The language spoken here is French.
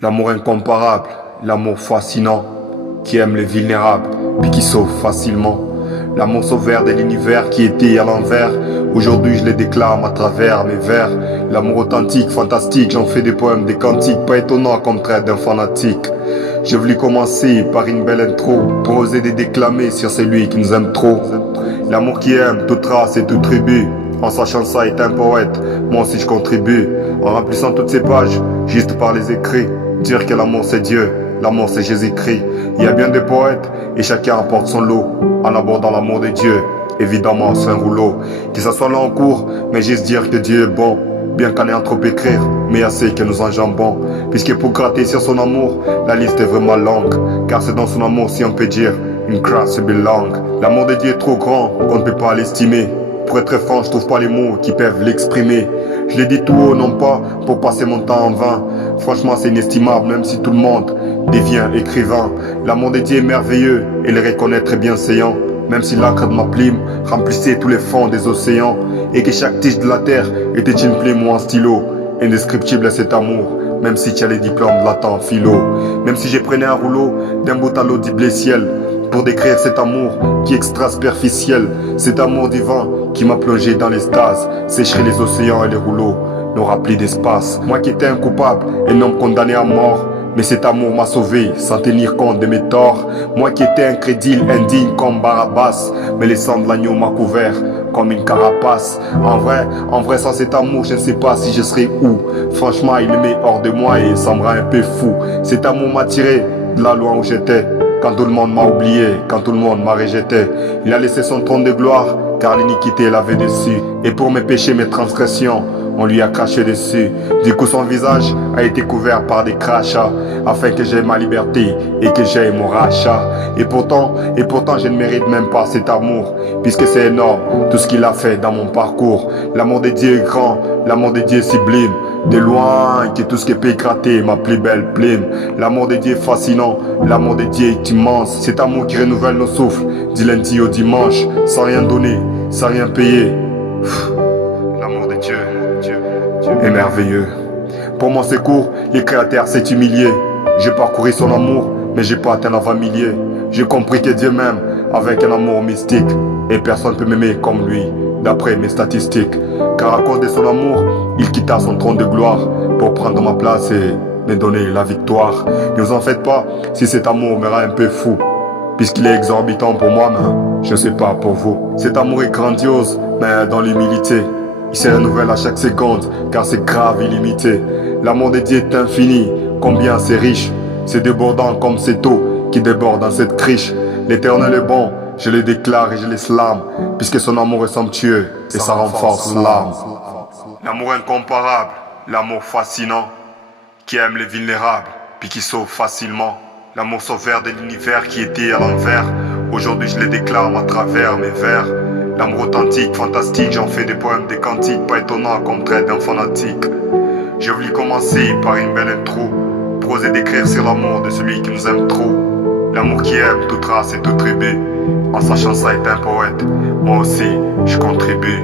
L'amour incomparable, l'amour fascinant, qui aime les vulnérables, puis qui sauve facilement. L'amour sauveur de l'univers qui était à l'envers, aujourd'hui je les déclame à travers mes vers. L'amour authentique, fantastique, j'en fais des poèmes, des cantiques, pas étonnant comme trait d'un fanatique. Je voulais commencer par une belle intro, pour oser les déclamer sur celui qui nous aime trop. L'amour qui aime toute race et toute tribu, en sachant ça est un poète, moi aussi je contribue, en remplissant toutes ces pages, juste par les écrits. Dire que l'amour c'est Dieu, l'amour c'est Jésus-Christ. Il y a bien des poètes et chacun apporte son lot. En abordant l'amour de Dieu, évidemment c'est un rouleau. Que ça soit long en cours, mais juste dire que Dieu est bon. Bien qu'en ayant trop écrire, mais assez que nous enjambons. Puisque pour gratter sur son amour, la liste est vraiment longue. Car c'est dans son amour si on peut dire, une crasse belong. L'amour de Dieu est trop grand qu'on ne peut pas l'estimer. Pour être franc, je trouve pas les mots qui peuvent l'exprimer. Je l'ai dit tout haut, non pas pour passer mon temps en vain. Franchement c'est inestimable, même si tout le monde devient écrivain. L'amour de Dieu est merveilleux et le reconnaître est bienséant. Même si l'encre de ma plume remplissait tous les fonds des océans, et que chaque tige de la terre était une plume ou un stylo. Indescriptible est cet amour, même si tu as les diplômes de latin philo. Même si j'ai prenais un rouleau d'un bout à l'autre du blé ciel, pour décrire cet amour qui est extra superficiel. Cet amour divin qui m'a plongé dans l'extase, sécherait les océans et les rouleaux, nous remplis d'espace. Moi qui étais un coupable, un homme condamné à mort, mais cet amour m'a sauvé sans tenir compte de mes torts. Moi qui étais incrédule, indigne comme Barabbas, mais le sang de l'agneau m'a couvert comme une carapace. En vrai sans cet amour je ne sais pas si je serais où. Franchement il me met hors de moi et ça me rend un peu fou. Cet amour m'a tiré de la loi où j'étais, quand tout le monde m'a oublié, quand tout le monde m'a rejeté. Il a laissé son trône de gloire, car l'iniquité l'avait dessus. Et pour mes péchés, mes transgressions, on lui a craché dessus. Du coup son visage a été couvert par des crachats, afin que j'aie ma liberté et que j'aie mon rachat. Et pourtant je ne mérite même pas cet amour, puisque c'est énorme tout ce qu'il a fait dans mon parcours. L'amour de Dieu est grand, l'amour de Dieu est sublime. De loin que tout ce qui peut éclater ma plus belle plume. L'amour de Dieu est fascinant, l'amour de Dieu est immense. Cet amour qui renouvelle nos souffles du lundi au dimanche, sans rien donner, sans rien payer. L'amour de Dieu est merveilleux. Pour mon secours, le Créateur s'est humilié. J'ai parcouru son amour, mais j'ai pas atteint la 20 milliers. J'ai compris que Dieu m'aime avec un amour mystique, et personne ne peut m'aimer comme lui, d'après mes statistiques. Car à cause de son amour, il quitta son trône de gloire pour prendre ma place et me donner la victoire. Ne vous en faites pas si cet amour me rend un peu fou, puisqu'il est exorbitant pour moi, mais je sais pas pour vous. Cet amour est grandiose, mais dans l'humilité. Il se renouvelle à chaque seconde, car c'est grave illimité. L'amour de Dieu est infini, combien c'est riche. C'est débordant comme cette eau qui déborde dans cette criche. L'Éternel est bon, je le déclare et je l'exclame, puisque son amour est somptueux et ça renforce l'âme. L'amour incomparable, l'amour fascinant, qui aime les vulnérables, puis qui sauve facilement. L'amour sauveur de l'univers qui était à l'envers, aujourd'hui je le déclame à travers mes vers. L'amour authentique, fantastique, j'en fais des poèmes, des cantiques, pas étonnant comme trait d'un fanatique. Je voulais commencer par une belle intro, pour oser d'écrire sur l'amour de celui qui nous aime trop. L'amour qui aime toute race et toute tribu, en sachant ça est un poète, moi aussi je contribue.